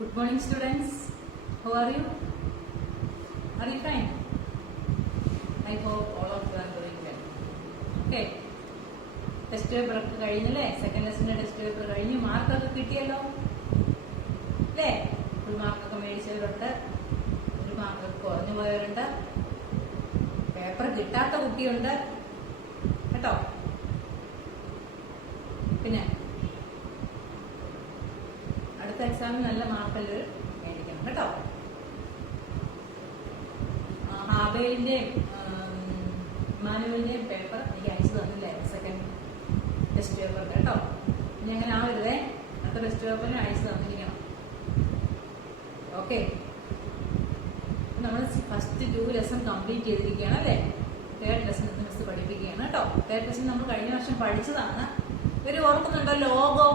Good morning, students. How are you? Are you fine? I hope all of you are doing well. Okay. Test paper ഒക്കെ കഴിഞ്ഞല്ലേ? Second ലെസണിന്റെ test paper കഴിഞ്ഞ് മാർക്കൊക്കെ കിട്ടിയല്ലോ അല്ലേ? Full മാർക്കൊക്കെ മേടിച്ചവരുണ്ട്, ഒരു മാർക്കൊക്കെ കുറഞ്ഞു പോയവരുണ്ട്, പേപ്പർ കിട്ടാത്ത കുട്ടിയുണ്ട് കേട്ടോ. പിന്നെ അടുത്ത എക്സാമിന് നല്ല മാർക്കല്ല മേടിക്കണം കേട്ടോ. ഹാബേലിന്റെയും മാനുവലിന്റെയും പേപ്പർ എനിക്ക് അയച്ചു തന്നില്ലേ സെക്കൻഡ് ടെസ്റ്റ് പേപ്പർ കേട്ടോ. ഇനി അങ്ങനെ ആവരുതേ, അടുത്ത ടെസ്റ്റ് പേപ്പറിന് അയച്ചു തന്നിരിക്കണം. ഓക്കെ, നമ്മൾ ഫസ്റ്റ് 2 ലെസൺ കംപ്ലീറ്റ് ചെയ്തിരിക്കുകയാണ് അല്ലേ? തേർഡ് ലെസൺ മിസ് പഠിപ്പിക്കുകയാണ് കേട്ടോ. തേർഡ് ലെസൺ നമ്മൾ കഴിഞ്ഞ വർഷം പഠിച്ചതാണ്. ഇവര് ഓർക്കുന്നുണ്ടോ? ലോഗോ,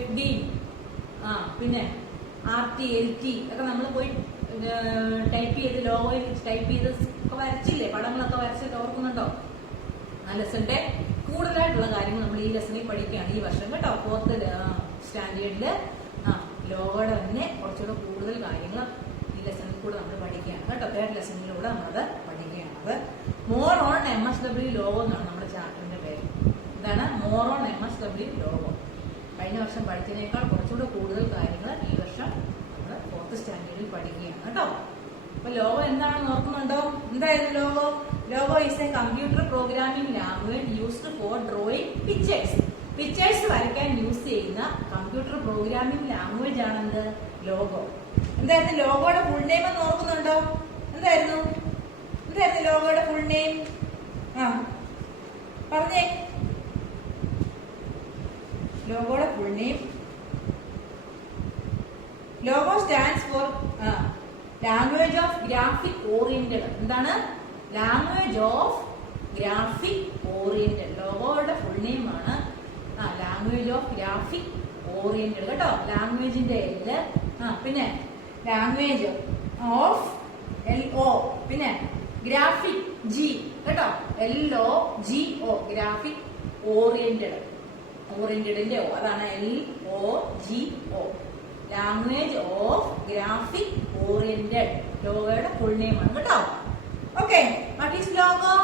FD, പിന്നെ RT, LT ഒക്കെ നമ്മൾ പോയി ടൈപ്പ് ചെയ്ത് ലോഗോയിൽ ടൈപ്പ് ചെയ്ത് ഒക്കെ വരച്ചില്ലേ? പടങ്ങളൊക്കെ വരച്ചിട്ട് ഓർക്കുന്നുണ്ടോ? ആ ലെസന്റെ കൂടുതലായിട്ടുള്ള കാര്യങ്ങൾ നമ്മൾ ഈ ലെസണിൽ പഠിക്കുകയാണ് ഈ വർഷം കേട്ടോ. 4th സ്റ്റാൻഡേർഡില് ലോഗോയുടെ തന്നെ കുറച്ചുകൂടെ കൂടുതൽ കാര്യങ്ങൾ ഈ ലെസണിൽ കൂടെ നമ്മൾ പഠിക്കുകയാണ് കേട്ടോ. തേർഡ് ലെസണിലൂടെ നമ്മളത് പഠിക്കുകയാണ്. മോർ ഓൺ MSW ലോഗോ എന്നാണ് നമ്മുടെ ചാപ്റ്ററിന്റെ പേര്. ഇതാണ് മോർ ഓൺ MSW ലോഗോ. കഴിഞ്ഞ വർഷം പഠിച്ചതിനേക്കാൾ കുറച്ചുകൂടെ കൂടുതൽ കാര്യങ്ങൾ ഈ വർഷം നമ്മൾ 4th സ്റ്റാൻഡേർഡിൽ പഠിക്കുകയാണ് കേട്ടോ. അപ്പൊ ലോഗോ എന്താണെന്ന് ഓർക്കുന്നുണ്ടോ? എന്തായിരുന്നു logo? LOGO is a computer programming language used for drawing pictures. Pictures വരയ്ക്കാൻ യൂസ് ചെയ്യുന്ന കമ്പ്യൂട്ടർ പ്രോഗ്രാമിംഗ് ലാംഗ്വേജ് ആണെന്ത്? ലോഗോ. എന്തായിരുന്നു ലോഗോയുടെ ഫുൾ നെയിം എന്ന് ഓർക്കുന്നുണ്ടോ? എന്തായിരുന്നു ലോഗോയുടെ ഫുൾ നെയിം? പറഞ്ഞേ. ലോഗോയുടെ full name, LOGO stands for language of graphic oriented. എന്താണ്? Language of graphic oriented. ലോഗോയുടെ ഫുൾ നെയിം ആണ് ലാംഗ്വേജ് ഓഫ് ഗ്രാഫിക് ഓറിയന്റഡ് കേട്ടോ. ലാംഗ്വേജിന്റെ L, പിന്നെ ലാംഗ്വേജ് ഓഫ് LO, പിന്നെ ഗ്രാഫിക് G കേട്ടോ. LOGO, graphic oriented. ഓറിയന്റഡിന്റെ O അതാണ് LOGO, language of graphic oriented. ലോഗോയുടെ ഫുൾ നെയിം ആണ് കേട്ടോ. Okay, what is LOGO?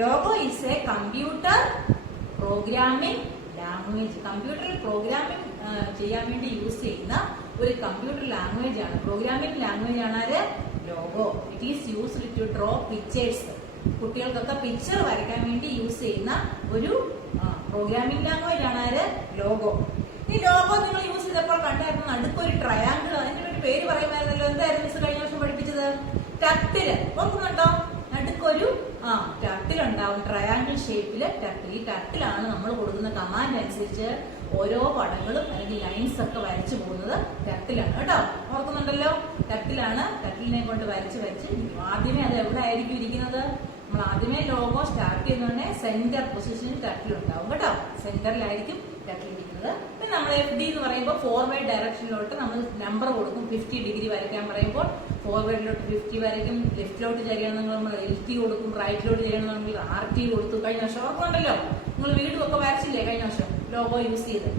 LOGO is a computer programming language. കമ്പ്യൂട്ടറിൽ പ്രോഗ്രാമിംഗ് ചെയ്യാൻ വേണ്ടി യൂസ് ചെയ്യുന്ന ഒരു കമ്പ്യൂട്ടർ ലാംഗ്വേജ് ആണ്, പ്രോഗ്രാമിംഗ് ലാംഗ്വേജ് ആണ് Logo. It is used to draw pictures. കുട്ടികൾക്കൊക്കെ പിക്ചർ വരയ്ക്കാൻ വേണ്ടി യൂസ് ചെയ്യുന്ന ഒരു പ്രോഗ്രാമിംഗ് ലാംഗ്വേജ് ആണ് ലോഗോ. ഈ ലോഗോ നിങ്ങൾ യൂസ് ചെയ്തപ്പോൾ കണ്ടായിരുന്നു നടുക്കൊരു ട്രയാങ്കിൾ. അതിന്റെ ഒരു പേര് പറയുമായിരുന്നല്ലോ. എന്തായിരുന്നു മിസ് കഴിഞ്ഞ വർഷം പഠിപ്പിച്ചത്? ടർട്ടില്. ഓർക്കുന്നുണ്ടോ? നടുക്കൊരു ടർട്ടിൽ ഉണ്ടാവും, ട്രയാങ്കിൾ ഷേപ്പില് ടർട്ടിൽ. ഈ ടർട്ടിലാണ് നമ്മൾ കൊടുക്കുന്ന കമാൻഡ് അനുസരിച്ച് ഓരോ പടങ്ങളും അല്ലെങ്കിൽ ലൈൻസ് ഒക്കെ വരച്ചു പോകുന്നത് ടർട്ടിലാണ് കേട്ടോ. ഓർക്കുന്നുണ്ടല്ലോ? ടർട്ടിലാണ്. ടർട്ടിലിനെ കൊണ്ട് വരച്ച് ആദ്യമേ അത് എവിടെ ആയിരിക്കും ഇരിക്കുന്നത്? നമ്മൾ ആദ്യമേ ലോഗോ സ്റ്റാർട്ട് ചെയ്യുന്നതന്നെ സെന്റർ പൊസിഷനിൽ ടർട്ടിൽ ഉണ്ടാവും കേട്ടോ. സെന്ററിലായിരിക്കും ടർട്ടിൽ ഇരിക്കുന്നത്. പിന്നെ നമ്മൾ FD എന്ന് പറയുമ്പോൾ ഫോർവേഡ് ഡയറക്ഷനിലോട്ട് നമ്മൾ നമ്പർ കൊടുക്കും. 50 ഡിഗ്രി വരയ്ക്കാൻ പറയുമ്പോൾ ഫോർവേഡിലോട്ട് 50 വരയ്ക്കും. ലെഫ്റ്റിലോട്ട് ചെയ്യണമെങ്കിൽ നമ്മൾ LT കൊടുക്കും. റൈറ്റിലോട്ട് ചെയ്യണമെങ്കിൽ RT കൊടുത്തു. കഴിഞ്ഞ വർഷം ഓർക്കുന്നുണ്ടല്ലോ? നിങ്ങൾ വീടും ഒക്കെ വരച്ചില്ലേ കഴിഞ്ഞ വർഷം ലോഗോ യൂസ് ചെയ്ത്?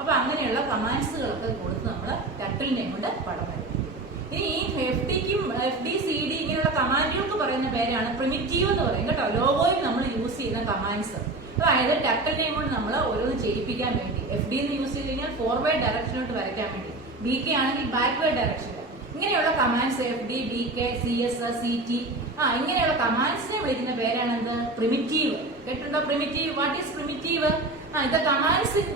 അപ്പൊ അങ്ങനെയുള്ള കമാൻഡ്സുകളൊക്കെ കൊടുത്ത് നമ്മൾ ടർട്ടിലിനെ കൊണ്ട് പടം വരയ്ക്കും. ഇനി ഈ FDക്കും FD, CD ഇങ്ങനെയുള്ള കമാൻഡുകൾക്ക് പറയുന്ന പേരാണ് പ്രിമിറ്റീവ് എന്ന് പറയും കേട്ടോ. ലോഗോയിൽ നമ്മൾ യൂസ് ചെയ്യുന്ന കമാൻഡ്സ്, അതായത് ടർട്ടിലിനെ കൊണ്ട് നമ്മൾ ഓരോന്ന് ചെയ്യിപ്പിക്കാൻ വേണ്ടി. FD എന്ന് യൂസ് ചെയ്ത് കഴിഞ്ഞാൽ ഫോർവേഡ് ഡയറക്ഷനിലോട്ട് വരയ്ക്കാൻ വേണ്ടി, BK ആണെങ്കിൽ ബാക്ക്വേർഡ് ഡയറക്ഷനിൽ. ഇങ്ങനെയുള്ള commands FD, BK, CS, CT ഇങ്ങനെയുള്ള കമാൻഡ്സിനെ വിളിക്കുന്ന പേരാണ് എന്ത്? പ്രിമിറ്റീവ്. കേട്ടിട്ടുണ്ടോ primitive? What is primitive? The commands in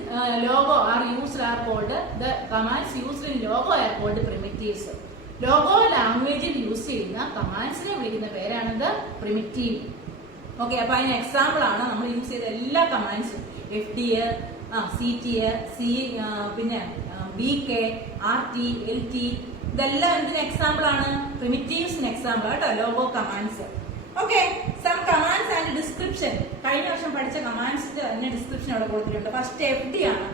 logo are called the commands used in logo are called primitives. Logo ലാംഗ്വേജിൽ യൂസ് ചെയ്യുന്ന കമാൻഡ്സിനെ വിളിക്കുന്ന പേരാണത് പ്രിമിറ്റീവ്. ഓക്കെ, അപ്പൊ അതിന് എക്സാമ്പിൾ ആണ് നമ്മൾ യൂസ് ചെയ്ത എല്ലാ കമാൻഡ്സും. FD, CT, പിന്നെ BK, RT, LT ഇതെല്ലാം എന്തിന് എക്സാമ്പിൾ ആണ്? പ്രിമിറ്റീവ്സിന് എക്സാമ്പിൾ കേട്ടോ, LOGO commands. Okay, some commands and description. കഴിഞ്ഞ വർഷം പഠിച്ച കമാൻഡ്സിന്റെ തന്നെ ഡിസ്ക്രിപ്ഷൻ അവിടെ കൊടുത്തിട്ടുണ്ട്. ഫസ്റ്റ് FD ആണ്.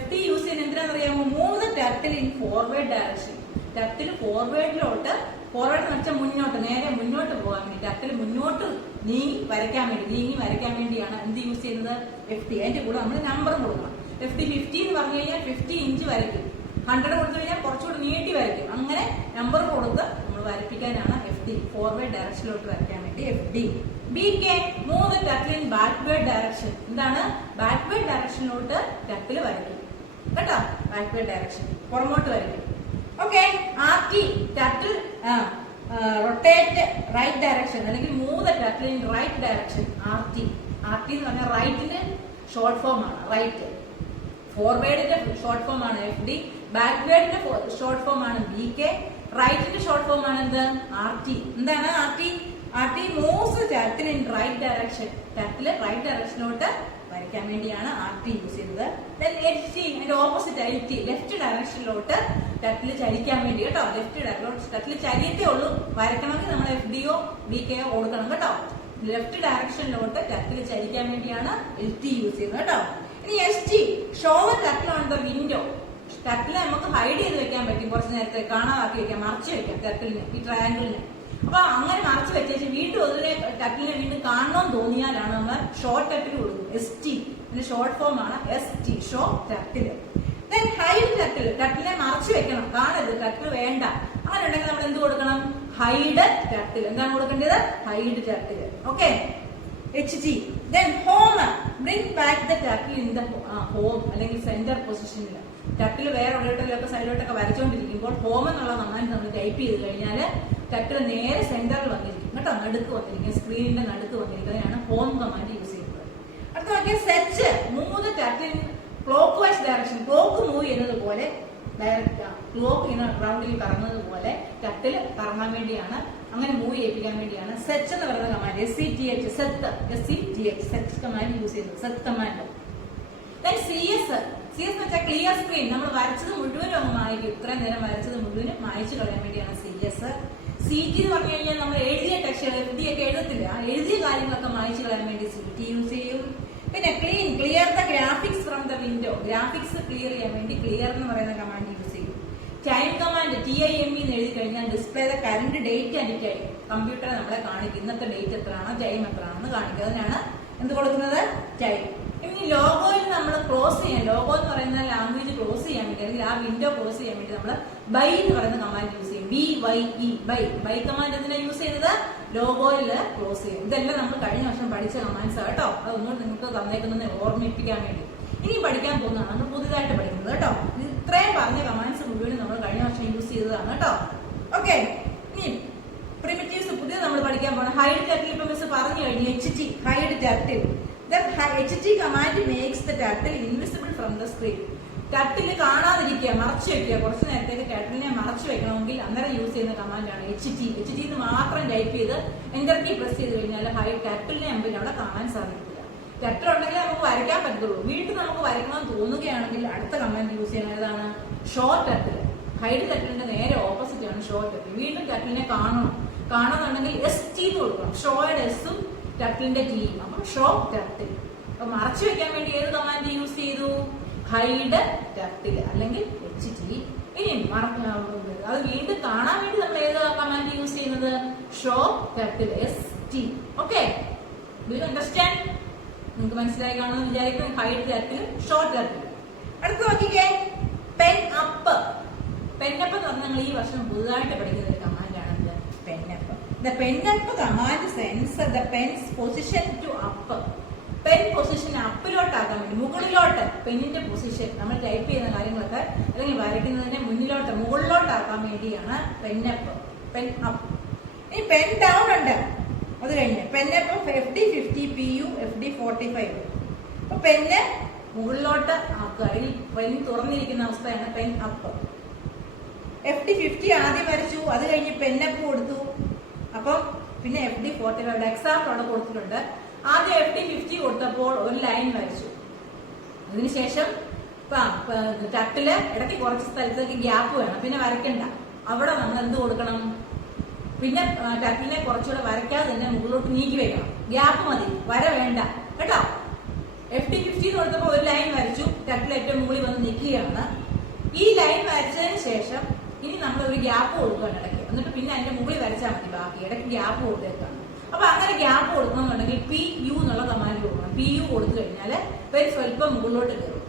FD യൂസ് ചെയ്യുന്നത് എന്തിനാണെന്നറിയാമോ? Move the turtle in forward direction. Turtle ഫോർവേഡിലോട്ട്, ഫോർവേഡ് എന്ന് വെച്ചാൽ മുന്നോട്ട്, നേരെ മുന്നോട്ട് പോകാൻ വേണ്ടി, ടർട്ടിൽ മുന്നോട്ട് നീങ്ങി വരയ്ക്കാൻ വേണ്ടിയാണ് എന്ത് യൂസ് ചെയ്യുന്നത്? FD. അതിന്റെ കൂടെ നമ്മൾ നമ്പർ കൊടുക്കണം. 50 എന്ന് പറഞ്ഞു കഴിഞ്ഞാൽ 50 ഇഞ്ച് വരയ്ക്കും. 100 കൊടുത്തു കഴിഞ്ഞാൽ കുറച്ചുകൂടെ നീട്ടി വരയ്ക്കും. അങ്ങനെ നമ്പർ കൊടുത്ത് നമ്മൾ വരപ്പിക്കാനാണ് FD, ഫോർവേഡ് ഡയറക്ഷനിലോട്ട് വരയ്ക്കാൻ വേണ്ടി FD. BK 3 turtle in backward direction. എന്താണ്? ബാക്ക്വേർഡ് ഡയറക്ഷനിലോട്ട് ടർട്ടിൽ വരയ്ക്കും കേട്ടോ. ബാക്ക്വേർഡ് ഡയറക്ഷൻ പുറമോട്ട് വരയ്ക്കും. Okay. RT turtle rotate right direction, അല്ലെങ്കിൽ 3 turtle in right direction. RT എന്ന് പറഞ്ഞാൽ റൈറ്റിന് ഷോർട്ട് ഫോം ആണ് റൈറ്റ്. ഫോർവേഡിന്റെ ഷോർട്ട് ഫോം ആണ് FD, ബാക്ക്വേർഡിന്റെ ഷോർട്ട് ഫോം ആണ് BK, റൈറ്റിന്റെ ഷോർട്ട് ഫോം ആണ് എന്ത്? RT. എന്താണ് RT moves turtle in right direction. Turtle right ഡയറക്ഷനിലോട്ട് വരയ്ക്കാൻ വേണ്ടിയാണ് RT യൂസ് ചെയ്യുന്നത്. ദെൻ HT അതിന്റെ ഓപ്പോസിറ്റ് LT, ലെഫ്റ്റ് ഡയറക്ഷനിലോട്ട് ടർട്ടിൽ ചലിക്കാൻ വേണ്ടി കേട്ടോ. ലെഫ്റ്റ് ടർട്ടിൽ ചലിയത്തേ ഉള്ളൂ, വരയ്ക്കണമെങ്കിൽ നമ്മൾ FDയോ BKയോ കൊടുക്കണം കേട്ടോ. ലെഫ്റ്റ് ഡയറക്ഷനിലോട്ട് ടർട്ടിൽ ചലിക്കാൻ വേണ്ടിയാണ് LT യൂസ് ചെയ്യുന്നത് കേട്ടോ. ഇനി ST show turtle on the window. Turtle നമുക്ക് ഹൈഡ് ചെയ്ത് വെക്കാൻ പറ്റും, കുറച്ച് നേരത്തെ കാണാതാക്കി വെക്കാം, മറച്ചു വെക്കാം ടർട്ടിലിന്, ഈ ട്രയാങ്കിളിന്. അപ്പൊ അങ്ങനെ മറച്ചു വെച്ചേച്ച് വീണ്ടും അതിനെ ടർട്ടിലിനെ വീണ്ടും കാണണമെന്ന് തോന്നിയാലാണ് നമ്മൾ ഷോർട്ട് ടർട്ടിൽ കൊടുക്കുന്നത്. ST ഇതിന്റെ ഷോർട്ട് ഫോം ആണ് ST, show turtle. Then hide turtle, ടർട്ടിലിനെ മറച്ചു വെക്കണം, കാണരുത്, ടർട്ടിൽ വേണ്ട. അങ്ങനെ ഉണ്ടെങ്കിൽ നമ്മൾ എന്ത് കൊടുക്കണം? Hide turtle. എന്താണ് കൊടുക്കേണ്ടത്? Hide turtle. Okay. HT. Then home, bring back the turtle in the home അല്ലെങ്കിൽ സെന്റർ പൊസിഷനിൽ. ടർട്ടിൽ വേറെ എവിടെയോട്ടൊക്കെ സൈഡിലോട്ടൊക്കെ വരച്ചുകൊണ്ടിരിക്കുമ്പോൾ ഹോം എന്നുള്ള കമാൻഡ് നമ്മൾ ടൈപ്പ് ചെയ്ത് കഴിഞ്ഞാൽ ടർട്ടിൽ നേരെ സെന്ററിൽ വന്നിരിക്കും കേട്ടോ, നടുക്ക് വന്നിരിക്കും, സ്ക്രീനിന്റെ നടുക്ക് വന്നിരിക്കുന്നതിനാണ് ഹോം കമാൻഡ് യൂസ് ചെയ്യുന്നത്. അടുത്ത നോക്കിയാൽ set 3 turtle clock vice direction. Clock move ചെയ്യുന്നത് പോലെ, ക്ലോക്ക് ഇങ്ങനെ റൗണ്ടിൽ കറങ്ങുന്നത് പോലെ ടർട്ടിൽ കറങ്ങാൻ വേണ്ടിയാണ്, അങ്ങനെ മൂവ് ചെയ്യിപ്പിക്കാൻ വേണ്ടിയാണ് സെറ്റ് എന്ന് പറയുന്ന command. SETH, set command use ചെയ്യുന്നത്, സെറ്റ് കമാൻഡ്. CS എന്ന് വെച്ചാൽ ക്ലിയർ സ്ക്രീൻ. നമ്മൾ വരച്ചത് മുഴുവനും അങ്ങ് മായ്ക്കും, ഇത്രയും നേരം വരച്ചത് മുഴുവനും മായ്ച്ചു കളയാൻ വേണ്ടിയാണ് CS. CT എന്ന് പറഞ്ഞു കഴിഞ്ഞാൽ നമ്മൾ എഴുതിയ ടെക്സ്റ്റ് FD ഒക്കെ എഴുതത്തില്ല, ആ എഴുതിയ കാര്യങ്ങളൊക്കെ മായ്ച്ചു കളയാൻ വേണ്ടി CT യൂസ് ചെയ്യും. പിന്നെ clear the graphics from the window. Graphics clear ചെയ്യാൻ വേണ്ടി ക്ലിയർ എന്ന് പറയുന്ന കമാൻഡ് യൂസ് ചെയ്യും. ടൈം കമാൻഡ് TIME എന്ന് എഴുതി കഴിഞ്ഞാൽ display the current date and time. Computer നമ്മളെ കാണിക്കും ഇന്നത്തെ ഡേറ്റ് എത്രയാണോ ടൈം എത്രയാണെന്ന് കാണിക്കുക. അതിനാണ് എന്ത് കൊടുക്കുന്നത്? ടൈം. ഇനി ലോഗോയിൽ നമ്മൾ ക്ലോസ് ചെയ്യാൻ, ലോഗോ എന്ന് പറയുന്ന ലാംഗ്വേജ് ക്ലോസ് ചെയ്യാൻ വേണ്ടി, അല്ലെങ്കിൽ ആ വിൻഡോ ക്ലോസ് ചെയ്യാൻ വേണ്ടി നമ്മൾ ബൈ എന്ന് പറയുന്ന കമാൻഡ് യൂസ് ചെയ്യും. BYE, ബൈ കമാൻഡ് എന്തിനാ യൂസ് ചെയ്യുന്നത്? ലോഗോയിൽ ക്ലോസ് ചെയ്യും. ഇതെല്ലാം നമ്മൾ കഴിഞ്ഞ വർഷം പഠിച്ച കമാൻഡ്സ് കേട്ടോ. അതൊന്നും നിങ്ങൾക്ക് തന്നേക്കുന്നത് ഓർമ്മിപ്പിക്കാൻ വേണ്ടി. ഇനി പഠിക്കാൻ പോകുന്നതാണ്, നമ്മൾ പുതുതായിട്ട് പഠിക്കുന്നത് കേട്ടോ. ഇത്രയും പറഞ്ഞ കമാൻഡ്സ് മുഴുവനും നമ്മൾ കഴിഞ്ഞ വർഷം യൂസ് ചെയ്തതാണ് കേട്ടോ. ഓക്കെ. ഇനി പ്രിമിറ്റീവ്സ് പുതിയത് നമ്മൾ പഠിക്കാൻ പോകണം. ഹൈഡ് ടർട്ടിൽ ഇപ്പൊ മിസ് പറഞ്ഞു കഴിഞ്ഞു. HT hide turtle. HT command makes the turtle invisible from the screen. Turtle കാണാതിരിക്കുക, മറച്ചു വെക്കുക. കുറച്ചു നേരത്തേക്ക് ടർട്ടിലിനെ മറച്ചു വെക്കണമെങ്കിൽ അന്നേരം യൂസ് ചെയ്യുന്ന കമാൻഡാണ് HT. എന്ന് മാത്രം ടൈപ്പ് ചെയ്ത് എന്റർ കീ പ്രസ് ചെയ്ത് കഴിഞ്ഞാൽ ടർട്ടിലിനെ നമുക്ക് അവിടെ കാണാൻ സാധിക്കില്ല. ടർട്ടിൽ ഉണ്ടെങ്കിൽ നമുക്ക് വരയ്ക്കാൻ പറ്റത്തുള്ളൂ. വീണ്ടും നമുക്ക് വരയ്ക്കണം തോന്നുകയാണെങ്കിൽ അടുത്ത കമാൻഡ് യൂസ് ചെയ്യാൻ ഏതാണ്? Show turtle. ഹൈഡ് ടർട്ടിലിന്റെ നേരെ ഓപ്പോസിറ്റ് ആണ് ഷോ ടർട്ടിൽ. വീണ്ടും ടർട്ടിലിനെ കാണണമെന്നുണ്ടെങ്കിൽ ST എന്ന് കൊടുക്കണം. ഷോയുടെ എസും ടർട്ടിലിന്റെ ടിയും. അപ്പം ഷോ ടർട്ടിൽ. അപ്പൊ മറച്ചു വെക്കാൻ വേണ്ടി ഏത് കമാൻഡ് യൂസ് ചെയ്തു? ഹൈഡ് ടർട്ടിൽ അല്ലെങ്കിൽ HT. ഇനി അത് വീണ്ടും കാണാൻ വേണ്ടി നമ്മൾ ഏത് കമാൻഡ് യൂസ് ചെയ്യുന്നത്? Show turtle, ST. Okay. Do you understand? നിങ്ങൾക്ക് മനസ്സിലായി കാണുമെന്ന് വിചാരിക്കും. Hide turtle, show turtle. അടുത്ത് നോക്കിക്കേ, പെൻ അപ്പ്. പെന്നപ്പ് എന്ന് പറഞ്ഞാൽ നിങ്ങൾ ഈ വർഷം പുതുതായിട്ട് പഠിക്കുന്ന ഒരു കമാൻഡാണ് ഇത്, പെന്നപ്പ്. The pen up command sends the pen's position to up. Pen position അപ്പിലോട്ടാക്കാൻ വേണ്ടി, മുകളിലോട്ട് പെന്നിന്റെ പൊസിഷൻ നമ്മൾ ടൈപ്പ് ചെയ്യുന്ന കാര്യങ്ങളൊക്കെ അല്ലെങ്കിൽ വരയ്ക്കുന്നതിനെ മുന്നിലോട്ട് മുകളിലോട്ടാക്കാൻ വേണ്ടിയാണ് പെന്നപ്പ്, പെൻ അപ്പ്. ഇനി പെൻ ഡൗൺ ഉണ്ട്. അത് കഴിഞ്ഞ് പെന്നപ്പ് FD 50 PU FD 45. അപ്പൊ പെന്ന് മുകളിലോട്ട് ആക്കുക, അല്ലെങ്കിൽ പെൻ തുറന്നിരിക്കുന്ന അവസ്ഥയാണ് പെൻ അപ്പ്. FD 50 ആദ്യം വരച്ചു, അത് കഴിഞ്ഞ് പെന്നപ്പ് കൊടുത്തു. അപ്പം പിന്നെ FD 45 എക്സാമ്പിൾ അവിടെ കൊടുത്തിട്ടുണ്ട്. ആദ്യം FD 50 കൊടുത്തപ്പോൾ ഒരു ലൈൻ വരച്ചു. അതിനുശേഷം ടർട്ടില് ഇടയ്ക്ക് കുറച്ച് സ്ഥലത്തേക്ക് ഗ്യാപ്പ് വേണം, പിന്നെ വരയ്ക്കണ്ട. അവിടെ നമ്മൾ എന്ത് കൊടുക്കണം? പിന്നെ ടർട്ടിലിനെ കുറച്ചുകൂടെ വരയ്ക്കാതെ തന്നെ മുകളിലോട്ട് നീക്കി വെക്കണം. ഗ്യാപ്പ് മതി, വര വേണ്ട കേട്ടോ. FD 50 കൊടുത്തപ്പോൾ ഒരു ലൈൻ വരച്ചു, ടർട്ടിൽ ഏറ്റവും മുകളിൽ വന്ന് നിൽക്കുകയാണ്. ഈ ലൈൻ വരച്ചതിന് ശേഷം ഇനി നമ്മൾ ഒരു ഗ്യാപ്പ് കൊടുക്കുകയാണ് ഇടയ്ക്ക്, എന്നിട്ട് പിന്നെ അതിന്റെ മുകളിൽ വരച്ചാൽ മതി. ബാക്കി ഇടയ്ക്ക് ഗ്യാപ്പ് കൊടുത്തേക്കാണ്. അപ്പൊ അങ്ങനെ ഗ്യാപ്പ് കൊടുക്കണമെന്നുണ്ടെങ്കിൽ PU എന്നുള്ള കമാൻഡ് കൊടുക്കണം. PU കൊടുത്തു കഴിഞ്ഞാൽ പെൻ സ്വല്പം മുകളിലോട്ട് കയറും.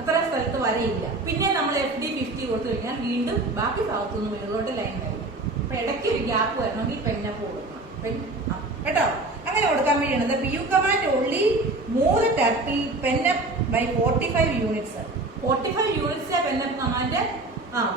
അത്ര സ്ഥലത്ത് വരയില്ല. പിന്നെ നമ്മൾ FD50 കൊടുത്തു കഴിഞ്ഞാൽ വീണ്ടും ബാക്കി ഭാഗത്തുനിന്ന് മുകളിലോട്ട് ലൈൻ വരും. അപ്പൊ ഇടയ്ക്ക് ഒരു ഗ്യാപ്പ് വരണമെങ്കിൽ പെന്നപ്പ് കൊടുക്കണം. കേട്ടോ, അങ്ങനെ കൊടുക്കാൻ വേണ്ടിയാണ് PU command only move the turtle pen up by 45 units. 45 units pen up command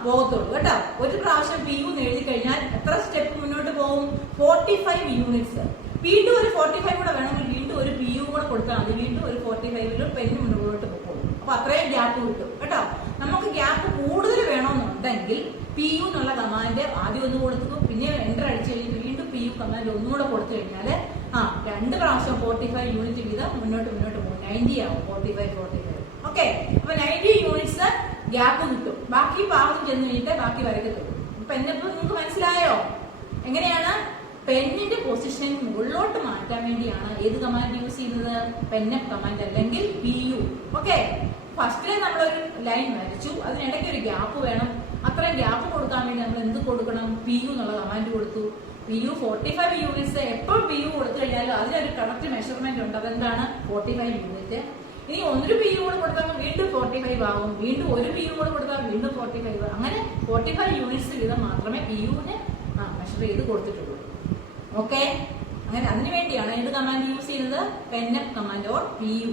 പോകത്തുള്ളൂ കേട്ടോ. ഒരു പ്രാവശ്യം PU എഴുതി കഴിഞ്ഞാൽ എത്ര സ്റ്റെപ്പ് മുന്നോട്ട് പോകും? 45 യൂണിറ്റ്സ്. വീണ്ടും ഒരു 45 കൂടെ വേണമെങ്കിൽ വീണ്ടും ഒരു PU കൂടെ കൊടുത്താൽ മതി. വീണ്ടും ഒരു 45 പെന്ന് മുന്നോട്ട് പോകും. അപ്പൊ അത്രയും ഗ്യാപ്പ് കിട്ടും കേട്ടോ. നമുക്ക് ഗ്യാപ്പ് കൂടുതൽ വേണമെന്നുണ്ടെങ്കിൽ PU എന്നുള്ള കമാൻഡ് ആദ്യം ഒന്ന് കൊടുത്തു, പിന്നെ എൻ്റർ അടിച്ചു കഴിഞ്ഞിട്ട് വീണ്ടും PU കമാൻഡ് ഒന്നുകൂടെ കൊടുത്തു കഴിഞ്ഞാൽ രണ്ട് പ്രാവശ്യം 45 യൂണിറ്റ് വീതം മുന്നോട്ട് പോകും. 90 ആവും. 45. ഓക്കെ, അപ്പൊ 90 യൂണിറ്റ്സ് ഗ്യാപ്പ് കിട്ടും. ബാക്കി ഭാഗം ചെന്ന് കഴിഞ്ഞിട്ട് ബാക്കി വരയ്ക്കത്തുള്ളൂ. പെന്നപ്പ് നിങ്ങൾക്ക് മനസ്സിലായോ? എങ്ങനെയാണ് പെന്നിന്റെ പൊസിഷൻ മുകളിലോട്ട് മാറ്റാൻ വേണ്ടിയാണ് ഏത് കമാൻഡ് യൂസ് ചെയ്യുന്നത്? പെന്നപ്പ് കമാൻഡ് അല്ലെങ്കിൽ PU. ഓക്കെ, ഫസ്റ്റിലെ നമ്മളൊരു ലൈൻ വരച്ചു, അതിനിടയ്ക്ക് ഒരു ഗ്യാപ്പ് വേണം. അത്രയും ഗ്യാപ്പ് കൊടുക്കാൻ വേണ്ടി നമ്മൾ എന്ത് കൊടുക്കണം? PU എന്നുള്ള കമാൻഡ് കൊടുത്തു. PU 45 units. എപ്പോൾ PU കൊടുത്തു കഴിഞ്ഞാലും അതിനൊരു കറക്റ്റ് മെഷർമെന്റ് ഉണ്ട്. അതെന്താണ്? 45 യൂണിറ്റ്. ഇനി ഒന്നൊരു PU കൂടെ കൊടുത്താൽ വീണ്ടും 45 ആവും. വീണ്ടും ഒരു PU കൂടെ കൊടുത്താൽ വീണ്ടും 45. അങ്ങനെ 45 യൂണിറ്റ്സ് വീതം മാത്രമേ PUവിന് മെഷർ ചെയ്ത് കൊടുത്തിട്ടുള്ളൂ. ഓക്കെ, അങ്ങനെ അതിനു വേണ്ടിയാണ് ഏത് കമാൻഡ് യൂസ് ചെയ്യുന്നത്? Pen up command or PU.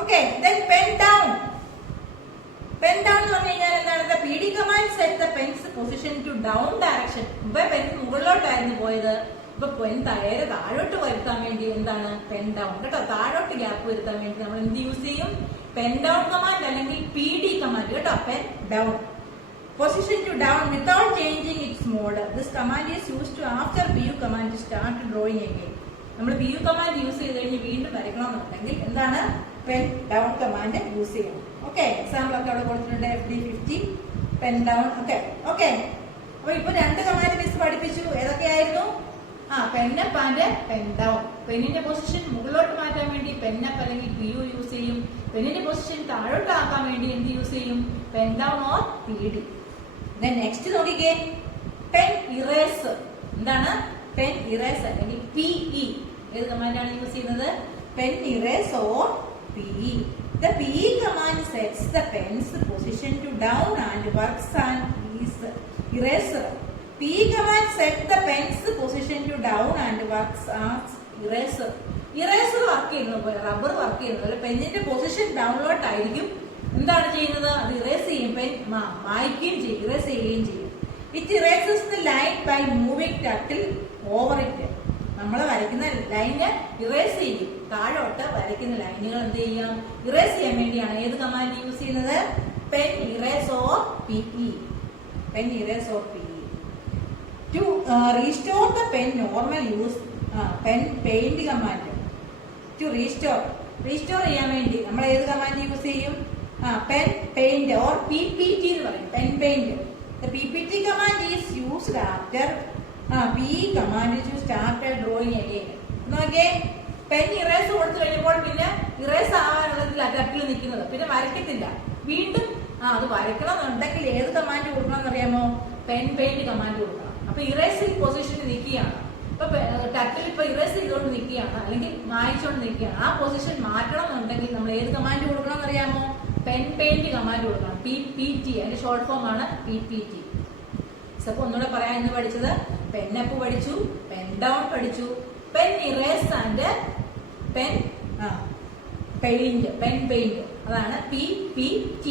Okay, then pen down. Pen down എന്ന് പറഞ്ഞു കഴിഞ്ഞാൽ എന്താണ്? The PD command set the pen's position to down direction. ഇപ്പൊ പെൻ മുകളിലോട്ടായിരുന്നു പോയത്. ഇപ്പൊ പെൻ താഴോട്ട് വരുത്താൻ വേണ്ടി എന്താണ്? Pen down. കേട്ടോ, താഴോട്ട് ഗ്യാപ്പ് വരുത്താൻ വേണ്ടി നമ്മൾ എന്ത് യൂസ് ചെയ്യും? പെൻ ഡൗൺ കമാൻഡ് അല്ലെങ്കിൽ PD കമാൻഡ്. കേട്ടോ, pen down. Position to down without changing its mode. This command is used to after PU command to start drawing again. നമ്മൾ PU കമാൻഡ് യൂസ് ചെയ്ത് കഴിഞ്ഞ് വീണ്ടും വരയ്ക്കണമെന്നുണ്ടെങ്കിൽ എന്താണ്? പെൻ ഡൗൺ കമാൻഡ് യൂസ് ചെയ്യണം. Okay, example ഒക്കെ അവിടെ കൊടുത്തിട്ടുണ്ട്. FD50 pen down. ഓക്കെ, അപ്പൊ ഇപ്പൊ രണ്ട് കമാൻഡ് മിസ് പഠിപ്പിച്ചു. ഏതൊക്കെയായിരുന്നു? പെന്നപ്പ് ആൻഡ് പെൻ ഡൗൺ. പെന്നിന്റെ പൊസിഷൻ മുകളിലോട്ട് മാറ്റാൻ വേണ്ടി പെന്നപ്പ് അല്ലെങ്കിൽ PU യൂസ് ചെയ്യും. പെന്നിന്റെ പൊസിഷൻ താഴോട്ട് ആക്കാൻ വേണ്ടി എന്ത് യൂസ് ചെയ്യും? Pen down or PD. Next നോക്കിക്കേ, പെൻ ഇറേസ്. എന്താണ്? പെൻ ഇറേസ് അല്ലെങ്കിൽ PE. ഏത് കമാൻഡാണ് യൂസ് ചെയ്യുന്നത്? Pen erase or PE. The PE command sets the pen's position to down and works on eraser. PE command sets the pen's position to down and works on eraser. Eraser work ചെയ്യുന്നത്, rubber work ചെയ്യുന്നത് പെന്നിന്റെ position ഡൗൺലോട്ട് ആയിരിക്കും. എന്താണ് ചെയ്യുന്നത്? അത് erase ചെയ്യും. Pen മായ്ക്കുകയും ചെയ്യും, erase ചെയ്യുകയും ചെയ്യും. It erases the line by moving turtle over it. നമ്മൾ വരയ്ക്കുന്ന ലൈന് ഇറേസ് ചെയ്യും. താഴോട്ട് വരയ്ക്കുന്ന ലൈനുകൾ എന്ത് ചെയ്യാം? ഇറേസ് ചെയ്യാൻ വേണ്ടിയാണ് ഏത് കമാൻഡ് യൂസ് ചെയ്യുന്നത്? Pen erase or PE. Pen erase or PE. To restore the pen normal use pen paint command. To restore ചെയ്യാൻ വേണ്ടി നമ്മൾ ഏത് കമാൻഡ് യൂസ് ചെയ്യും? പെൻ പെയിന്റ് ഓർ PPT എന്ന് പറയും. Pen paint. The PPT command is used after PE command to start drawing again. നോക്കിയേ, pen erase കൊടുത്തു കഴിയുമ്പോൾ പിന്നെ ഇറേസ് ആവാനുള്ളതിൽ ടർട്ടിൽ നിൽക്കുന്നത്, പിന്നെ വരയ്ക്കത്തില്ല. വീണ്ടും അത് വരയ്ക്കണമെന്നുണ്ടെങ്കിൽ ഏത് കമാൻഡ് കൊടുക്കണം അറിയാമോ? പെൻ പെയിന്റ് കമാൻഡ് കൊടുക്കണം. അപ്പൊ ഇറേസ് പൊസിഷനിൽ നിൽക്കുകയാണ്. ഇപ്പൊ ടർട്ടിൽ ഇപ്പൊ ഇറേസ് ചെയ്തുകൊണ്ട് നിൽക്കുകയാണ്, അല്ലെങ്കിൽ മായ്ച്ചുകൊണ്ട് നിൽക്കുകയാണ്. ആ പൊസിഷൻ മാറ്റണം എന്നുണ്ടെങ്കിൽ നമ്മൾ ഏത് കമാൻഡ് കൊടുക്കണം എന്നറിയാമോ? പെൻ പെയിന്റ് കമാൻഡ് കൊടുക്കണം. PPT. അതിന്റെ ഷോർട്ട് ഫോം ആണ് PPT. അപ്പൊ ഒന്നുകൂടെ പറയാൻ ഇന്ന് പഠിച്ചത് പെന്നപ്പ് പഠിച്ചു, പെൻ ഡൗൺ പഠിച്ചു, pen erase and pen paint. Pen paint അതാണ് PPT.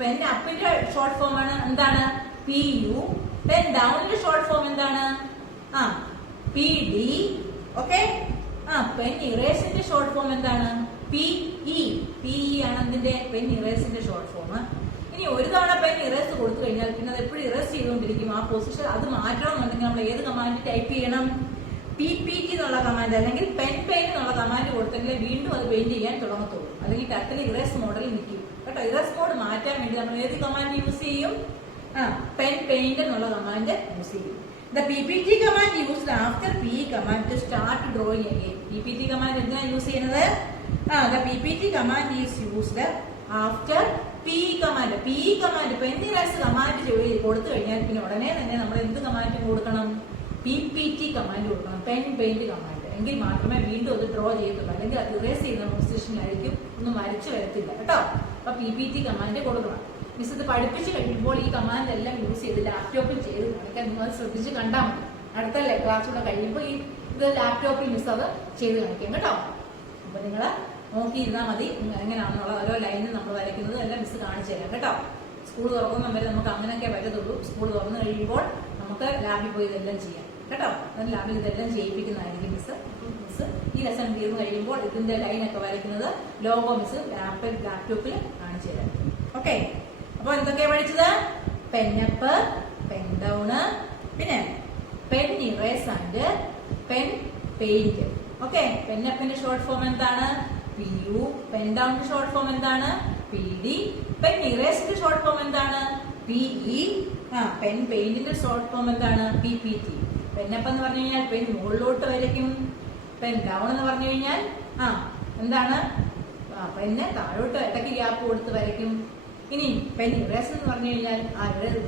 പെൻ അപ്പിന്റെ ഷോർട്ട് ഫോം ആണ് എന്താണ്? PU. പെൻ ഡൗണിന്റെ ഷോർട്ട് ഫോം എന്താണ്? PD. ഓക്കെ, പെൻ ഇറേസിന്റെ ഷോർട്ട് ഫോം എന്താണ്? PE. PE ആണ് അതിന്റെ പെൻ ഇറേസിന്റെ ഷോർട്ട് ഫോം. ഇനി ഒരു തവണ പെൻ ഇറേസ് കൊടുത്തു കഴിഞ്ഞാൽ പിന്നെ അത് എപ്പോഴും ഇറേസ് ചെയ്തുകൊണ്ടിരിക്കും. ആ പൊസിഷൻ അത് മാറ്റണം എന്നുണ്ടെങ്കിൽ നമ്മൾ ഏത് കമാൻഡ് ടൈപ്പ് ചെയ്യണം? PPT എന്നുള്ള കമാൻഡ് അല്ലെങ്കിൽ പെൻ പെയിന്റ് എന്നുള്ള കമാൻഡ് കൊടുത്തെങ്കിൽ വീണ്ടും അത് പെയിന്റ് ചെയ്യാൻ തുടങ്ങത്തുള്ളൂ. അല്ലെങ്കിൽ ടർട്ടിൽ ഇറേസ് മോഡൽ നിൽക്കും. കേട്ടോ, ഇറേസ് മോഡ് മാറ്റാൻ വേണ്ടി നമ്മൾ ഏത് കമാൻഡ് യൂസ് ചെയ്യും? പെൻ പെയിന്റ് എന്നുള്ള കമാൻഡ് യൂസ് ചെയ്യും. The PPT command used after PE command to start drawing again. PPT command എന്തിനാണ് യൂസ് ചെയ്യുന്നത്? The PPT command is used after PE command. PE command pen erase command കൊടുത്തു കഴിഞ്ഞാൽ പിന്നെ ഉടനെ തന്നെ നമ്മൾ എന്ത് കമാൻഡ് കൊടുക്കണം? PPT കമാൻഡ് കൊടുക്കണം. Pen paint command. എങ്കിൽ മാത്രമേ വീണ്ടും അത് ഡ്രോ ചെയ്യത്തുള്ളൂ, അല്ലെങ്കിൽ അത് ഇറേസ് ചെയ്യുന്ന പൊസിഷനിലായിരിക്കും, ഒന്നും വരച്ചു വരത്തില്ല കേട്ടോ. അപ്പൊ PPT കമാൻഡ് കൊടുക്കണം. മിസ് ഇത് പഠിപ്പിച്ച് കഴിയുമ്പോൾ ഈ കമാൻഡ് എല്ലാം യൂസ് ചെയ്ത് ലാപ്ടോപ്പിൽ ചെയ്ത് കാണിക്കാൻ നിങ്ങൾ ശ്രദ്ധിച്ച് കണ്ടാൽ മതി. അടുത്ത ക്ലാസ്സൂടെ കഴിയുമ്പോൾ ഈ ഇത് ലാപ്ടോപ്പിൽ മിസ് അത് ചെയ്ത് കാണിക്കാം കേട്ടോ. അപ്പൊ നിങ്ങൾ നോക്കിയിരുന്നാൽ മതി എങ്ങനെയാണെന്നുള്ള ഓരോ ലൈനും നമ്മൾ വരയ്ക്കുന്നത് എല്ലാം മിസ് കാണിച്ചു തരാം കേട്ടോ. സ്കൂൾ തുറക്കുന്ന വരെ നമുക്ക് അങ്ങനെയൊക്കെ പറ്റത്തുള്ളൂ. സ്കൂൾ തുറന്നു കഴിയുമ്പോൾ നമുക്ക് ലാബിൽ പോയി ഇതെല്ലാം ചെയ്യാം കേട്ടോ. ലാബിൽ ഇതെല്ലാം ചെയ്യിപ്പിക്കുന്നതായിരിക്കും മിസ്. മിസ് ഈ ലെസൺ തീർന്നു കഴിയുമ്പോൾ ഇതിന്റെ ലൈനൊക്കെ വരയ്ക്കുന്നത് ലോഗോ മിസ് ലാപ്ടോപ്പിൽ കാണിച്ചു തരാം. ഓക്കെ, അപ്പൊ എന്തൊക്കെയാ പഠിച്ചത്? പെന്നപ്പ്, പെൻ ഡൗണ്, പിന്നെ pen erase and pen paint. Okay, പെന്നപ്പിന്റെ ഷോർട്ട് ഫോം എന്താണ്? PU. പെൻ ഡൗണിന്റെ ഷോർട്ട് ഫോം എന്താണ്? PD. പെൻ ഇറേസിന്റെ ഷോർട്ട് ഫോം എന്താണ്? PE. പെൻ പെയിന്റിന്റെ ഷോർട്ട് ഫോം എന്താണ്? PPT. പെന്നപ്പ് എന്ന് പറഞ്ഞു കഴിഞ്ഞാൽ പെൻ മുകളിലോട്ട് വരയ്ക്കും. പെൻ ഡൗൺ എന്ന് പറഞ്ഞു കഴിഞ്ഞാൽ എന്താണ്? പെന്ന് താഴോട്ട് ഇടയ്ക്ക് ഗ്യാപ്പ് കൊടുത്ത് വരയ്ക്കും. ഇനി പെൻ ഇറേസ് എന്ന് പറഞ്ഞു കഴിഞ്ഞാൽ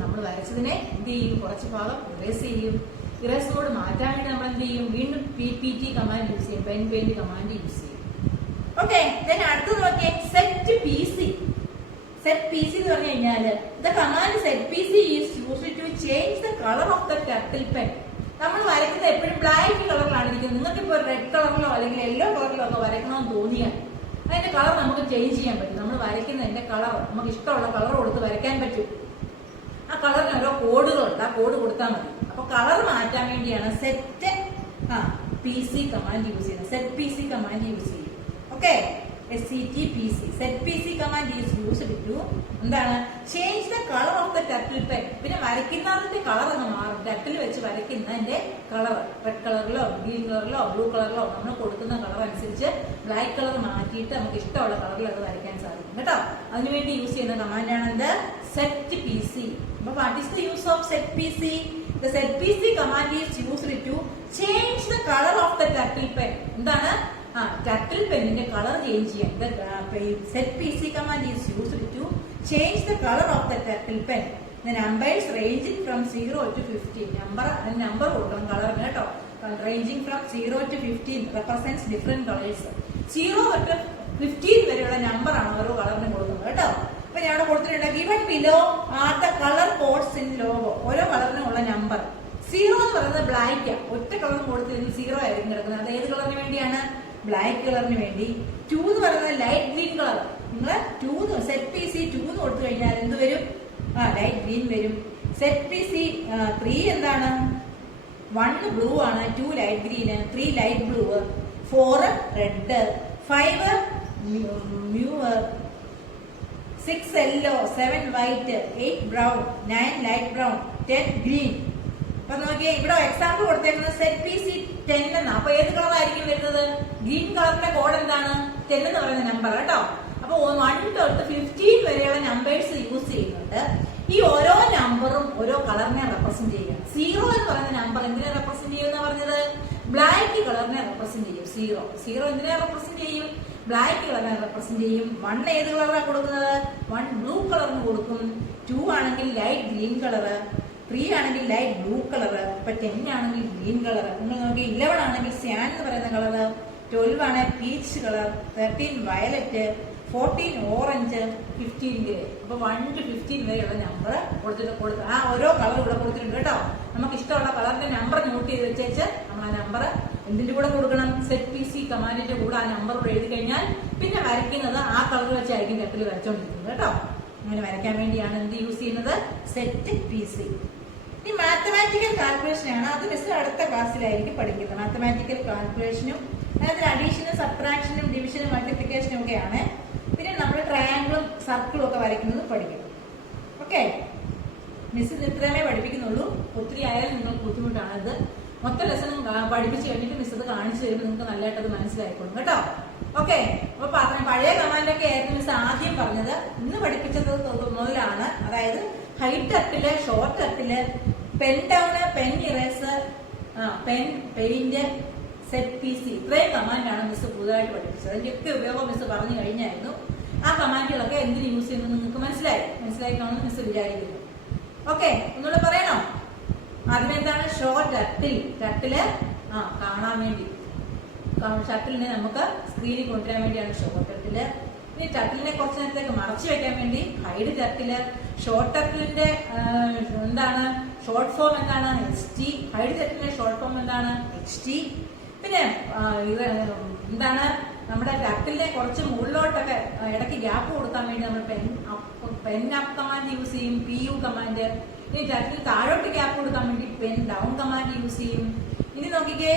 നമ്മൾ വരച്ചതിനെ എന്ത് ചെയ്യും? കുറച്ച് ഭാഗം ഇറേസ് ചെയ്യും. ഇറേസ് മോഡ് മാറ്റാൻ വേണ്ടി നമ്മൾ എന്ത് ചെയ്യും? വീണ്ടും PPT കമാൻഡ് യൂസ് ചെയ്യും, പെൻ പെയിന്റ് കമാൻഡ് യൂസ് ചെയ്യും. ഓക്കെ, അടുത്ത് നോക്കിയേ, സെറ്റ് PC. സെറ്റ് PC എന്ന് പറഞ്ഞു കഴിഞ്ഞാൽ the command set PC is used to change the colour of the turtle pen. നമ്മൾ വരയ്ക്കുന്നത് എപ്പോഴും ബ്ലാക്ക് കളറിലാണ് ഇരിക്കുന്നത്. നിങ്ങൾക്ക് ഇപ്പോൾ റെഡ് കളറിലോ അല്ലെങ്കിൽ യെല്ലോ കളറിലോ ഒക്കെ വരയ്ക്കണമെന്ന് തോന്നിയാൽ അതിന്റെ കളർ നമുക്ക് ചേഞ്ച് ചെയ്യാൻ പറ്റും. നമ്മൾ വരയ്ക്കുന്നതിന്റെ കളർ നമുക്ക് ഇഷ്ടമുള്ള കളർ കൊടുത്ത് വരയ്ക്കാൻ പറ്റും. ആ കളറിന് ഓരോ കോഡുകളുണ്ട്, ആ കോഡ് കൊടുത്താൽ മതി. അപ്പൊ കളർ മാറ്റാൻ വേണ്ടിയാണ് സെറ്റ് PC കമാൻഡ് യൂസ് ചെയ്യുന്നത്. സെറ്റ് PC കമാൻഡ് യൂസ് ചെയ്യും. Okay, SETPC. Set PC command is used to എന്താണ്? Change the colour of the turtle pen. പിന്നെ വരയ്ക്കുന്നതിന്റെ കളർ അങ്ങ് മാറും. ടർട്ടിൽ വെച്ച് വരയ്ക്കുന്നതിന്റെ കളർ റെഡ് കളറിലോ ഗ്രീൻ കളറിലോ ബ്ലൂ കളറിലോ നമ്മൾ കൊടുക്കുന്ന കളർ അനുസരിച്ച് ബ്ലാക്ക് കളർ മാറ്റിയിട്ട് നമുക്ക് ഇഷ്ടമുള്ള കളറിൽ അത് വരയ്ക്കാൻ സാധിക്കും കേട്ടോ. അതിനുവേണ്ടി യൂസ് ചെയ്യുന്ന കമാൻഡാണ് എന്ത്? Set PC. അപ്പൊ what is the use of set PC? The set PC command is used to change the color of the turtle pen. എന്താണ്? ടർട്ടിൽ പെന്നിന്റെ കളർ ചേഞ്ച് ചെയ്യാൻ set PC command is used to change the color of the turtle pen. The numbers ranging from 0 to 15. Number കൊടുക്കണം കളറിന് കേട്ടോ. Ranging from 0 to 15 represents different colors. 0 തൊട്ട് 15 വരെയുള്ള നമ്പറാണ് ഓരോ കളറിനും കൊടുക്കുന്നത് കേട്ടോ. അപ്പൊ ഞാൻ കൊടുത്തിട്ടുണ്ട് given below are the colour codes in Logo. ഓരോ കളറിനുള്ള നമ്പർ. 0 എന്ന് പറയുന്നത് ബ്ലാക്ക്, ഒറ്റ കളർ കൊടുത്തില്ലെങ്കിൽ 0 ആയിരിക്കും കിടക്കുന്നത്. അത് ഏത് കളറിന് വേണ്ടിയാണ്? ബ്ലാക്ക് കളറിന് വേണ്ടി. 2 എന്ന് പറയുന്നത് ലൈറ്റ് ഗ്രീൻ കളർ. നിങ്ങൾ 2 സെറ്റ് PC 2 എന്ന് കൊടുത്തു കഴിഞ്ഞാൽ എന്ത് വരും? ലൈറ്റ് ഗ്രീൻ വരും. സെറ്റ് PC 3 എന്താണ്? 1 ബ്ലൂ ആണ്, 2 light green, 3 light blue, 4 red, 5 6 yellow, 7 white, 8 brown, 9 light brown, 10 green. അപ്പൊ നോക്കിയേ, ഇവിടെ എക്സാമ്പിൾ കൊടുത്തേക്കുന്നത് സെറ്റ് PC 10 എന്നാ. അപ്പൊ ഏത് കളർ ആയിരിക്കും വരുന്നത്? ഗ്രീൻ കളറിന്റെ കോഡ് എന്താണ്? 10 എന്ന് പറയുന്ന നമ്പർ കേട്ടോ. അപ്പൊ 1 തൊട്ട് 15 വരെയുള്ള നമ്പേഴ്സ് യൂസ് ചെയ്യുന്നുണ്ട്. ഈ ഓരോ നമ്പറും ഓരോ കളറിനെ റെപ്രസെന്റ് ചെയ്യുക. 0 എന്ന് പറയുന്ന നമ്പർ എന്തിനെ റെപ്രസെന്റ് ചെയ്യുമെന്ന് പറഞ്ഞത്? ബ്ലാക്ക് കളറിനെ റെപ്രസെന്റ് ചെയ്യും. 0 എന്തിനെ റെപ്രസെന്റ് ചെയ്യും? ബ്ലാക്ക് കളറിനെ റെപ്രസെന്റ് ചെയ്യും. 1 ഏത് കളറാണ് കൊടുക്കുന്നത്? 1 ബ്ലൂ കളറിന് കൊടുക്കും. 2 ആണെങ്കിൽ ലൈറ്റ് ഗ്രീൻ കളറ്, 3 ആണെങ്കിൽ ലൈറ്റ് ബ്ലൂ കളറ്, ഇപ്പൊ 10 ആണെങ്കിൽ ഗ്രീൻ കളർ. നിങ്ങൾ നോക്കി 11 ആണെങ്കിൽ സ്യാൻ എന്ന് പറയുന്ന കളറ്, 12 ആണ് peach colour, 13 violet, 14 orange, 15 grey. അപ്പൊ 1 to 15 വരെയുള്ള നമ്പർ കൊടുത്ത് ആ ഓരോ കളർ ഇവിടെ കൊടുത്തിട്ടുണ്ട് കേട്ടോ. നമുക്ക് ഇഷ്ടമുള്ള കളറിന്റെ നമ്പർ നോട്ട് ചെയ്ത് വെച്ചേച്ച് നമ്മൾ ആ നമ്പർ എന്തിന്റെ കൂടെ കൊടുക്കണം? സെറ്റ് PC കമാൻഡിന്റെ കൂടെ ആ നമ്പർ കൂടെ എഴുതി കഴിഞ്ഞാൽ പിന്നെ വരയ്ക്കുന്നത് ആ കളർ വെച്ചായിരിക്കും ടർട്ടിൽ വരച്ചോണ്ടിരിക്കുന്നത് കേട്ടോ. അങ്ങനെ വരയ്ക്കാൻ വേണ്ടിയാണ് എന്ത് യൂസ് ചെയ്യുന്നത്? Set PC. ഈ മാത്തമാറ്റിക്കൽ കാൽക്കുലേഷൻ ആണ്. അത് മിസ് അടുത്ത ക്ലാസ്സിലായിരിക്കും പഠിക്കുന്നത്. മാത്തമാറ്റിക്കൽ കാൽക്കുലേഷനും അതായത് അഡീഷനും സബ്ട്രാക്ഷനും ഡിവിഷനും മൾട്ടിപ്ലിക്കേഷനും ഒക്കെയാണ്. പിന്നെ നമ്മൾ ട്രയാങ്കിളും സർക്കിളും ഒക്കെ വരയ്ക്കുന്നത് പഠിക്കും. ഓക്കെ, മിസ് ഇത്രയുമേ പഠിപ്പിക്കുന്നുള്ളൂ. ഒത്തിരി ആയാലും നിങ്ങൾക്ക് ബുദ്ധിമുട്ടാണ്. ഇത് മൊത്തം ലെസണും പഠിപ്പിച്ച് കഴിഞ്ഞിട്ട് മിസ് ഇത് കാണിച്ചു തരുമ്പോൾ നിങ്ങൾക്ക് നല്ലതായിട്ട് അത് മനസ്സിലായിക്കോളും കേട്ടോ. ഓക്കെ, അപ്പൊ പഴയ കമാൻഡൊക്കെ ആയിരുന്നു മിസ് ആദ്യം പറഞ്ഞത്. ഇന്ന് പഠിപ്പിച്ചത് മുതലാണ്. അതായത് hide turtle, short turtle, pen down, pen erase, pen paint, set PC, ഇത്രയും കമാൻഡാണ് മിസ് പുതുതായിട്ട് പഠിപ്പിച്ചത്. അതിന്റെയൊക്കെ ഉപയോഗം മിസ് പറഞ്ഞു കഴിഞ്ഞായിരുന്നു. ആ കമാൻഡുകളൊക്കെ എന്തിനു യൂസ് ചെയ്യുന്നത് നിങ്ങൾക്ക് മനസ്സിലായിക്കാണെന്ന് മിസ് വിചാരിക്കുന്നു. ഓക്കെ, ഒന്നുകൂടെ പറയണോ? അതിനെന്താണ്? ഷോർട്ട് ടർട്ടില് കാണാൻ വേണ്ടി. ഷട്ടിലിനെ നമുക്ക് സ്ക്രീനിൽ കൊണ്ടുവരാൻ വേണ്ടിയാണ് ഷോർട്ട് ടർട്ടില്. ഇനി ടർട്ടിലിനെ കുറച്ച് നേരത്തേക്ക് മറച്ചു വെക്കാൻ വേണ്ടി ഹൈഡ് ടർട്ടില്. ഷോർട്ട് ടർട്ടിലിന്റെ എന്താണ് ഷോർട്ട് ഫോം എന്താണ്? HT. ഹൈഡ് ടർട്ടിലിന്റെ ഷോർട്ട് ഫോം എന്താണ്? HT. പിന്നെ എന്താണ് നമ്മുടെ ടർട്ടിലിനെ കുറച്ച് മുകളിലോട്ടൊക്കെ ഇടയ്ക്ക് ഗ്യാപ്പ് കൊടുക്കാൻ വേണ്ടി നമ്മൾ പെൻ അപ്പ് കമാൻഡ് യൂസ് ചെയ്യും, PU കമാൻഡ്. ഇനി ടർട്ടിൽ താഴോട്ട് ഗ്യാപ്പ് കൊടുക്കാൻ വേണ്ടി പെൻ ഡൗൺ കമാൻഡ് യൂസ് ചെയ്യും. ഇനി നോക്കിക്കേ,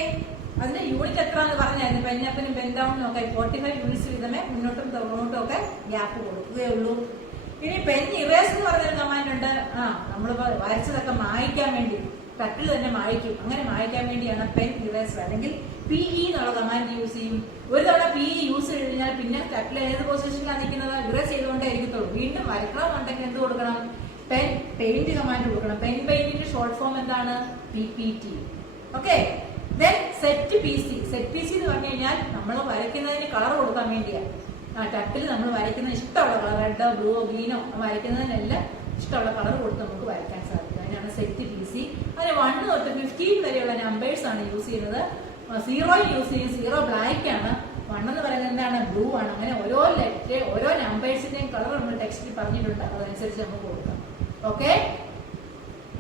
അതിന്റെ യൂണിറ്റ് എത്ര എന്ന് പറഞ്ഞായിരുന്നു? പെൻ അപ്പിനും പെൻ ഡൗണിനും ഒക്കെ 45 യൂണിറ്റ്സ് വീതമേ മുന്നോട്ടും തുറന്നോട്ടും ഒക്കെ ഗ്യാപ്പ് കൊടുക്കുകയുള്ളൂ. ഇനി പെൻ ഇറേസ് എന്ന് പറഞ്ഞൊരു കമാൻഡ് ഉണ്ട്. നമ്മൾ വരച്ചതൊക്കെ മായ്ക്കാൻ വേണ്ടി ടർട്ടിൽ തന്നെ മായ്ക്കും. അങ്ങനെ മായ്ക്കാൻ വേണ്ടിയാണ് പെൻ ഇറേസ്, അല്ലെങ്കിൽ PE എന്നുള്ള കമാൻഡ് യൂസ് ചെയ്യും. ഒരു തവണ PE യൂസ് ചെയ്ത് കഴിഞ്ഞാൽ പിന്നെ ടർട്ടിൽ ഏത് പൊസിഷനിലാണ് നിൽക്കുന്നത്? ഇറേസ് ചെയ്തുകൊണ്ടേ ഇരിക്കത്തുള്ളൂ. വീണ്ടും വരക്കണമെന്നുണ്ടെങ്കിൽ എന്ത് കൊടുക്കണം? പെയിന്റ് കമാൻഡ് കൊടുക്കണം. പെയിന്റിന്റെ ഷോർട്ട് ഫോം എന്താണ്? PPT. Okay. Then set PC. Set PC എന്ന് പറഞ്ഞു കഴിഞ്ഞാൽ നമ്മൾ വരയ്ക്കുന്നതിന് കളർ കൊടുക്കാൻ വേണ്ടിയാണ്. ടർട്ടിൽ നമ്മൾ വരയ്ക്കുന്ന ഇഷ്ടമുള്ള കളർ, റെഡോ ബ്ലൂവോ ഗ്രീനോ വരയ്ക്കുന്നതിനെല്ലാം ഇഷ്ടമുള്ള കളർ കൊടുത്ത് നമുക്ക് വരയ്ക്കാൻ സാധിക്കും. അതിനാണ് സെറ്റ് PC. അതിന് 1 തൊട്ട് 15 വരെയുള്ള നമ്പേഴ്സ് ആണ് യൂസ് ചെയ്യുന്നത്. 0 യൂസ് ചെയ്യും. 0 ബ്ലാക്ക് ആണ്. 1 എന്ന് പറയുന്നത് എന്താണ്? ബ്ലൂ ആണ്. അങ്ങനെ ഓരോ ലെറ്റർ, ഓരോ നമ്പേഴ്സിന്റെയും കളർ നമ്മൾ ടെക്സ്റ്റിൽ പറഞ്ഞിട്ടുണ്ട്. അതനുസരിച്ച് നമുക്ക് കൊടുക്കാം. Okay.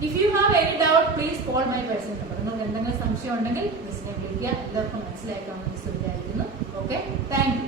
If you have any doubt, please call my personal number. നിങ്ങൾക്ക് എന്തെങ്കിലും സംശയം ഉണ്ടെങ്കിൽ മിസ്സിനെ വിളിക്കുക. എല്ലാവർക്കും മനസ്സിലാക്കാമെന്ന് മിസ് വിചാരിക്കുന്നു. Okay, thank you.